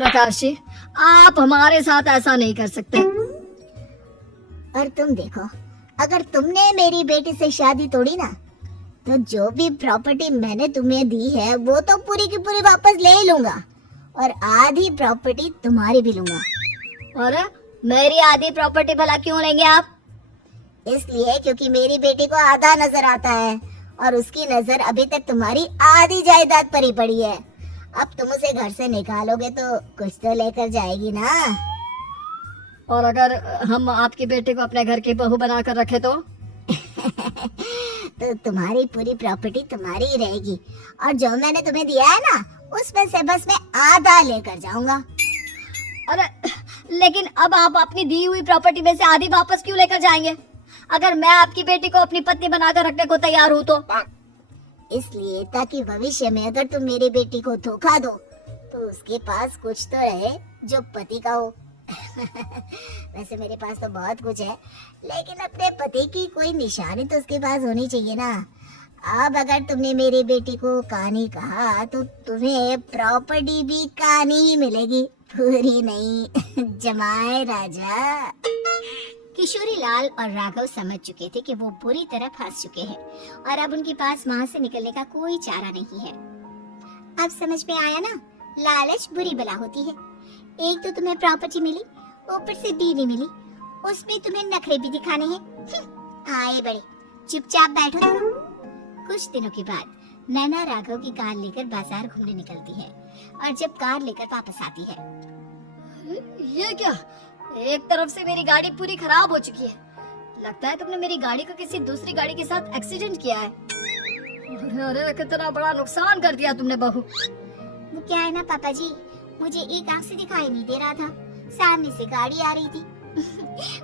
प्रकाश जी, आप हमारे साथ ऐसा नहीं कर सकते। और तुम देखो, अगर तुमने मेरी बेटी से शादी तोड़ी ना, तो जो भी प्रॉपर्टी मैंने तुम्हें दी है वो तो पूरी की पूरी वापस ले ही लूंगा, और आधी प्रॉपर्टी तुम्हारी भी लूंगा। और मेरी आधी प्रॉपर्टी भला क्यों लेंगे आप? इसलिए क्योंकि मेरी बेटी को आधा नजर आता है और उसकी नजर अभी तक तुम्हारी आधी जायदाद पर ही पड़ी है। अब तुम उसे घर से निकालोगे तो कुछ तो लेकर जाएगी ना। और अगर हम आपकी बेटी को अपने घर की बहू बनाकर रखे तो? तो तुम्हारी पूरी प्रॉपर्टी तुम्हारी ही रहेगी, और जो मैंने तुम्हें दिया है ना, उसमें से बस मैं आधा लेकर जाऊंगा। अरे लेकिन अब आप अपनी दी हुई प्रॉपर्टी में से आधी वापस क्यों लेकर जाएंगे? अगर मैं आपकी बेटी को अपनी पत्नी बनाकर रखने को तैयार हूँ तो? इसलिए ताकि भविष्य में अगर तुम मेरी बेटी को धोखा दो तो उसके पास कुछ तो रहे जो पति का हो। वैसे मेरे पास तो बहुत कुछ है, लेकिन अपने पति की कोई निशानी तो उसके पास होनी चाहिए ना। अब अगर तुमने मेरी बेटी को कहानी कहा तो तुम्हें प्रॉपर्टी भी कहानी ही मिलेगी, पूरी नहीं। जमाए राजा। किशोरी लाल और राघव समझ चुके थे कि वो बुरी तरह फंस चुके हैं और अब उनके पास वहाँ से निकलने का कोई चारा नहीं है। अब समझ में आया ना, लालच बुरी बला होती है। एक तो तुम्हें प्रॉपर्टी मिली, ऊपर से बीवी मिली, उसमें तुम्हें नखरे भी दिखाने हैं। आए बड़े, चुपचाप बैठो तुम। कुछ दिनों के बाद नैना राघव की कार लेकर बाजार घूमने निकलती है और जब कार लेकर वापस आती है, ये क्या? एक तरफ से मेरी गाड़ी पूरी खराब हो चुकी है। लगता है तुमने मेरी गाड़ी को किसी दूसरी गाड़ी के साथ एक्सीडेंट किया है। अरे कितना बड़ा नुकसान कर दिया तुमने बहू। वो क्या है ना पापा जी, मुझे एक आंख से दिखाई नहीं दे रहा था, सामने से गाड़ी आ रही थी।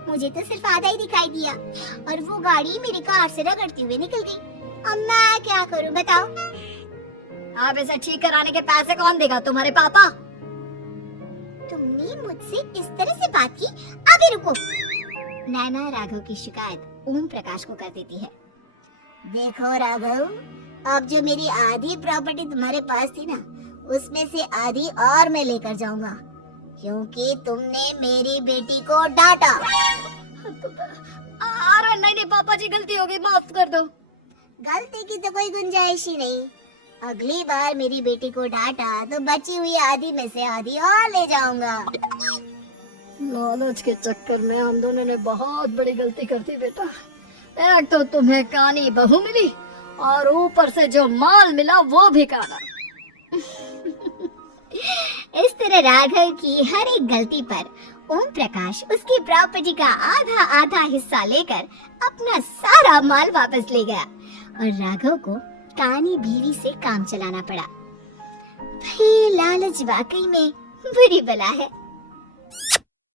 मुझे तो सिर्फ आधा ही दिखाई दिया और वो गाड़ी मेरी कार से रगड़ती हुई निकल गई। अब मैं क्या करूं बताओ? आप इसे ठीक कराने के पैसे कौन देगा? तुम्हारे पापा? तुमने मुझसे इस तरह से बात की? अभी रुको। नैना राघव की शिकायत ओम प्रकाश को कर देती है। देखो राघव, अब जो मेरी आधी प्रॉपर्टी तुम्हारे पास थी ना, उसमें से आधी और मैं लेकर जाऊंगा, क्योंकि तुमने मेरी बेटी को डांटा। अरे नहीं पापा जी, गलती हो गई, माफ कर दो। गलती की तो कोई गुंजाइश ही नहीं। अगली बार मेरी बेटी को डांटा तो बची हुई आधी में से आधी और ले जाऊंगा। लालच के चक्कर में हम दोनों ने बहुत बड़ी गलती कर दी बेटा। एक तो तुम्हें कानी बहू मिली और ऊपर से जो माल मिला वो भी काना। इस तरह राघव की हर एक गलती पर ओम प्रकाश उसकी प्रॉपर्टी का आधा आधा हिस्सा लेकर अपना सारा माल वापस ले गया और राघव को कानी बीवी से काम चलाना पड़ा। भाई लालच वाकई में बुरी बला है।